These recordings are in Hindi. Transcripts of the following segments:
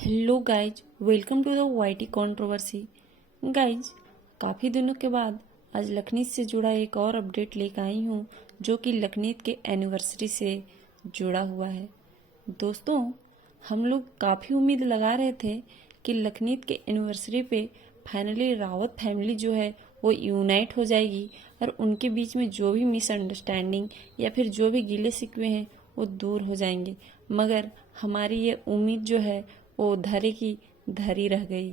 Hello guys, welcome to the YT controversy. Guys, काफ़ी दिनों के बाद आज लखनीत से जुड़ा एक और अपडेट लेकर आई हूँ जो कि लखनीत के एनिवर्सरी से जुड़ा हुआ है। दोस्तों, हम लोग काफ़ी उम्मीद लगा रहे थे कि लखनीत के एनिवर्सरी पे फाइनली रावत फैमिली जो है वो यूनाइट हो जाएगी और उनके बीच में जो भी मिसअंडरस्टैंडिंग या फिर जो भी गिले शिकवे हैं वो दूर हो जाएंगे। मगर हमारी ये उम्मीद जो है वो धरे की धरी रह गई।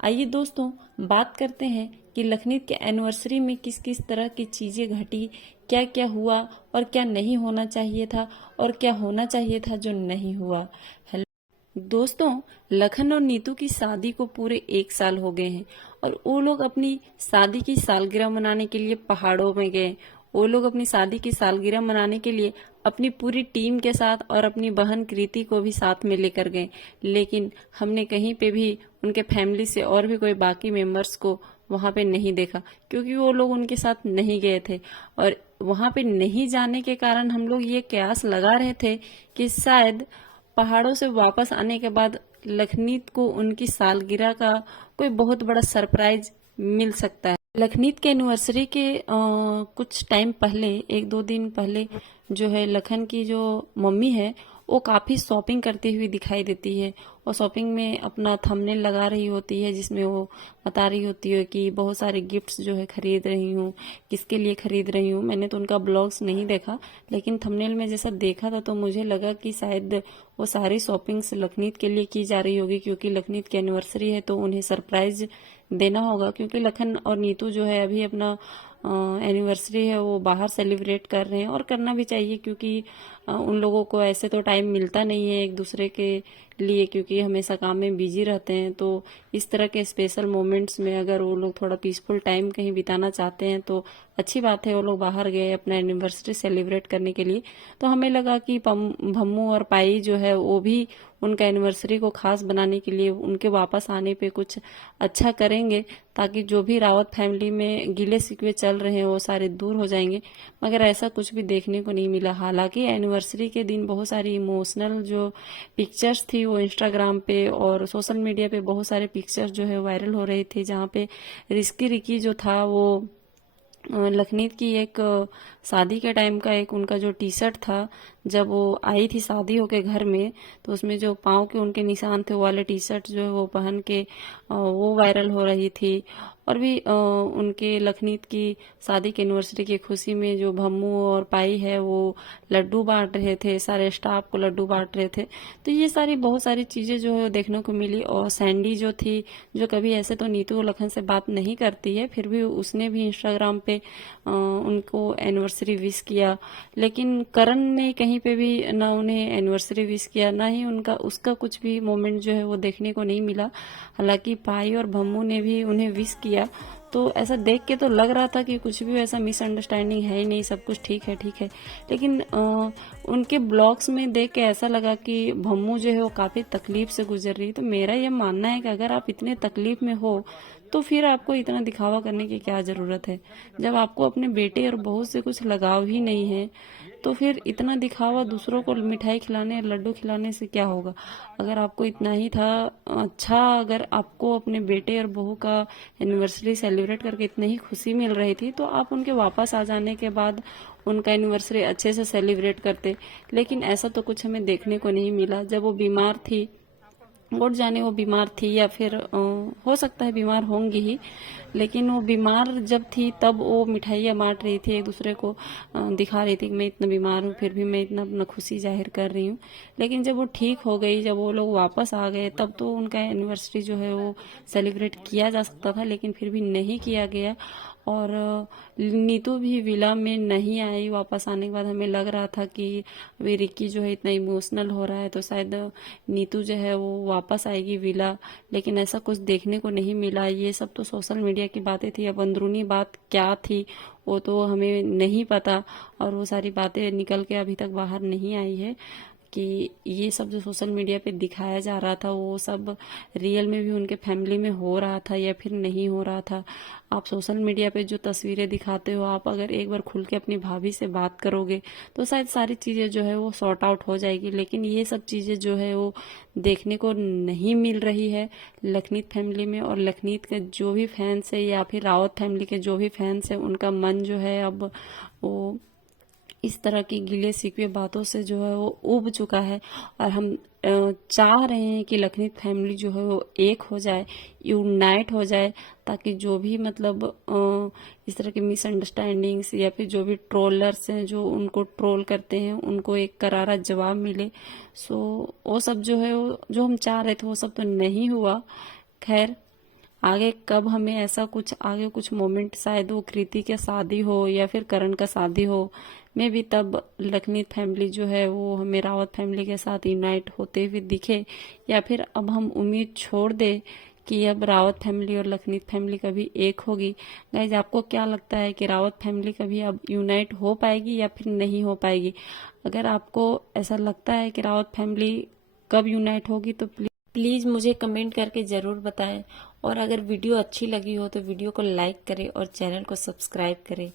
आइए दोस्तों, बात करते हैं कि लखनीत के एनिवर्सरी में किस किस तरह की चीज़ें घटी, क्या क्या हुआ और क्या नहीं होना चाहिए था और क्या होना चाहिए था जो नहीं हुआ। हेलो दोस्तों, लखन और नीतू की शादी को पूरे 1 साल हो गए हैं और वो लोग अपनी शादी की सालगिरह मनाने के लिए पहाड़ों में गए। वो लोग अपनी शादी की सालगिरह मनाने के लिए अपनी पूरी टीम के साथ और अपनी बहन कृति को भी साथ में लेकर गए, लेकिन हमने कहीं पे भी उनके फैमिली से और भी कोई बाकी मेंबर्स को वहां पे नहीं देखा, क्योंकि वो लोग उनके साथ नहीं गए थे। और वहां पे नहीं जाने के कारण हम लोग ये कयास लगा रहे थे कि शायद पहाड़ों से वापस आने के बाद लखनीत को उनकी सालगिरह का कोई बहुत बड़ा सरप्राइज मिल सकता है। लखनीत के एनिवर्सरी के कुछ टाइम पहले, 1-2 दिन पहले जो है लखन की जो मम्मी है वो काफ़ी शॉपिंग करती हुई दिखाई देती है और शॉपिंग में अपना थंबनेल लगा रही होती है जिसमें वो बता रही होती है कि बहुत सारे गिफ्ट्स जो है खरीद रही हूँ, किसके लिए खरीद रही हूँ। मैंने तो उनका ब्लॉग्स नहीं देखा, लेकिन थंबनेल में जैसा देखा था तो मुझे लगा कि शायद वो सारी शॉपिंग्स लखनीत के लिए की जा रही होगी, क्योंकि लखनीत की एनिवर्सरी है तो उन्हें सरप्राइज देना होगा। क्योंकि लखन और नीतू जो है अभी अपना एनिवर्सरी है वो बाहर सेलिब्रेट कर रहे हैं और करना भी चाहिए, क्योंकि उन लोगों को ऐसे तो टाइम मिलता नहीं है एक दूसरे के लिए, क्योंकि हमेशा काम में बिजी रहते हैं। तो इस तरह के स्पेशल मोमेंट्स में अगर वो लोग थोड़ा पीसफुल टाइम कहीं बिताना चाहते हैं तो अच्छी बात है। वो लोग बाहर गए अपना एनिवर्सरी सेलिब्रेट करने के लिए, तो हमें लगा कि भम्मू और पाई जो है वो भी उनका एनिवर्सरी को खास बनाने के लिए उनके वापस आने पे कुछ अच्छा करेंगे, ताकि जो भी रावत फैमिली में गिले शिकवे चल रहे हैं वो सारे दूर हो जाएंगे। मगर ऐसा कुछ भी देखने को नहीं मिला। हालांकि एनिवर्सरी के दिन बहुत सारी इमोशनल जो पिक्चर्स थी वो इंस्टाग्राम पे और सोशल मीडिया पे बहुत सारे पिक्चर्स जो है वायरल हो रहे थे, जहाँ पे रिस्की रिकी जो था वो लखनीत की एक शादी के टाइम का एक उनका जो टी शर्ट था, जब वो आई थी शादी होके घर में, तो उसमें जो पाँव के उनके निशान थे वो वाले टी शर्ट जो है वो पहन के वो वायरल हो रही थी। और भी उनके लखनीत की शादी के एनिवर्सरी की खुशी में जो भम्मू और पाई है वो लड्डू बांट रहे थे, सारे स्टाफ को लड्डू बांट रहे थे। तो ये सारी बहुत सारी चीजें जो है देखने को मिली। और सैंडी जो थी, जो कभी ऐसे तो नीतू और लखन से बात नहीं करती है, फिर भी उसने भी इंस्टाग्राम पे उनको एनिवर्सरी विश किया। लेकिन करण ने कहीं पे भी ना उन्हें एनिवर्सरी विश किया, ना ही उनका उसका कुछ भी मोमेंट जो है वो देखने को नहीं मिला। हालांकि पाई और भम्मू ने भी उन्हें विश किया, तो ऐसा देख के तो लग रहा था कि कुछ भी ऐसा मिसअंडरस्टैंडिंग है ही नहीं, सब कुछ ठीक है ठीक है। लेकिन उनके ब्लॉग्स में देख के ऐसा लगा कि भम्मू जो है वो काफ़ी तकलीफ से गुजर रही है। तो मेरा ये मानना है कि अगर आप इतने तकलीफ में हो तो फिर आपको इतना दिखावा करने की क्या ज़रूरत है। जब आपको अपने बेटे और बहू से कुछ लगाव ही नहीं है तो फिर इतना दिखावा दूसरों को मिठाई खिलाने लड्डू खिलाने से क्या होगा। अगर आपको इतना ही था अच्छा, अगर आपको अपने बेटे और बहू का एनिवर्सरी सेलिब्रेट करके इतनी ही खुशी मिल रही थी तो आप उनके वापस आ जाने के बाद उनका एनिवर्सरी अच्छे से सेलिब्रेट करते। लेकिन ऐसा तो कुछ हमें देखने को नहीं मिला। जब वो बीमार थी, वोट जाने वो बीमार थी या फिर हो सकता है बीमार होंगी ही, लेकिन वो बीमार जब थी तब वो मिठाइयाँ बांट रही थी, एक दूसरे को दिखा रही थी कि मैं इतना बीमार हूँ फिर भी मैं इतना अपना खुशी जाहिर कर रही हूँ। लेकिन जब वो ठीक हो गई, जब वो लोग वापस आ गए, तब तो उनका एनिवर्सरी जो है वो सेलिब्रेट किया जा सकता था, लेकिन फिर भी नहीं किया गया। और नीतू भी विला में नहीं आई। वापस आने के बाद हमें लग रहा था कि अभी रिक्की जो है इतना इमोशनल हो रहा है तो शायद नीतू जो है वो वापस आएगी विला, लेकिन ऐसा कुछ देखने को नहीं मिला। ये सब तो सोशल मीडिया की बातें थी, अब अंदरूनी बात क्या थी वो तो हमें नहीं पता और वो सारी बातें निकल के अभी तक बाहर नहीं आई है। कि ये सब जो सोशल मीडिया पे दिखाया जा रहा था वो सब रियल में भी उनके फैमिली में हो रहा था या फिर नहीं हो रहा था। आप सोशल मीडिया पे जो तस्वीरें दिखाते हो, आप अगर एक बार खुल के अपनी भाभी से बात करोगे तो शायद सारी चीज़ें जो है वो सॉर्ट आउट हो जाएगी। लेकिन ये सब चीज़ें जो है वो देखने को नहीं मिल रही है लखनीत फैमिली में। और लखनीत के जो भी फैंस है या फिर रावत फैमिली के जो भी फैंस है, उनका मन जो है अब वो इस तरह की गिले शिकवे बातों से जो है वो उब चुका है। और हम चाह रहे हैं कि लखनीत फैमिली जो है वो एक हो जाए, यूनाइट हो जाए, ताकि जो भी मतलब इस तरह की मिसअंडरस्टैंडिंग्स या फिर जो भी ट्रोलर्स हैं जो उनको ट्रोल करते हैं, उनको एक करारा जवाब मिले। सो वो सब जो है वो जो हम चाह रहे थे वो सब तो नहीं हुआ। खैर, आगे कब हमें ऐसा कुछ आगे कुछ मोमेंट, शायद वो कृति की शादी हो या फिर करण का शादी हो, में भी तब लखनीत फैमिली जो है वो हमें रावत फैमिली के साथ यूनाइट होते हुए दिखे। या फिर अब हम उम्मीद छोड़ दे कि अब रावत फैमिली और लखनीत फैमिली कभी एक होगी। गाइज, आपको क्या लगता है कि रावत फैमिली कभी अब यूनाइट हो पाएगी या फिर नहीं हो पाएगी? अगर आपको ऐसा लगता है कि रावत फैमिली कब यूनाइट होगी तो प्लीज़ मुझे कमेंट करके ज़रूर बताएं। और अगर वीडियो अच्छी लगी हो तो वीडियो को लाइक करें और चैनल को सब्सक्राइब करें।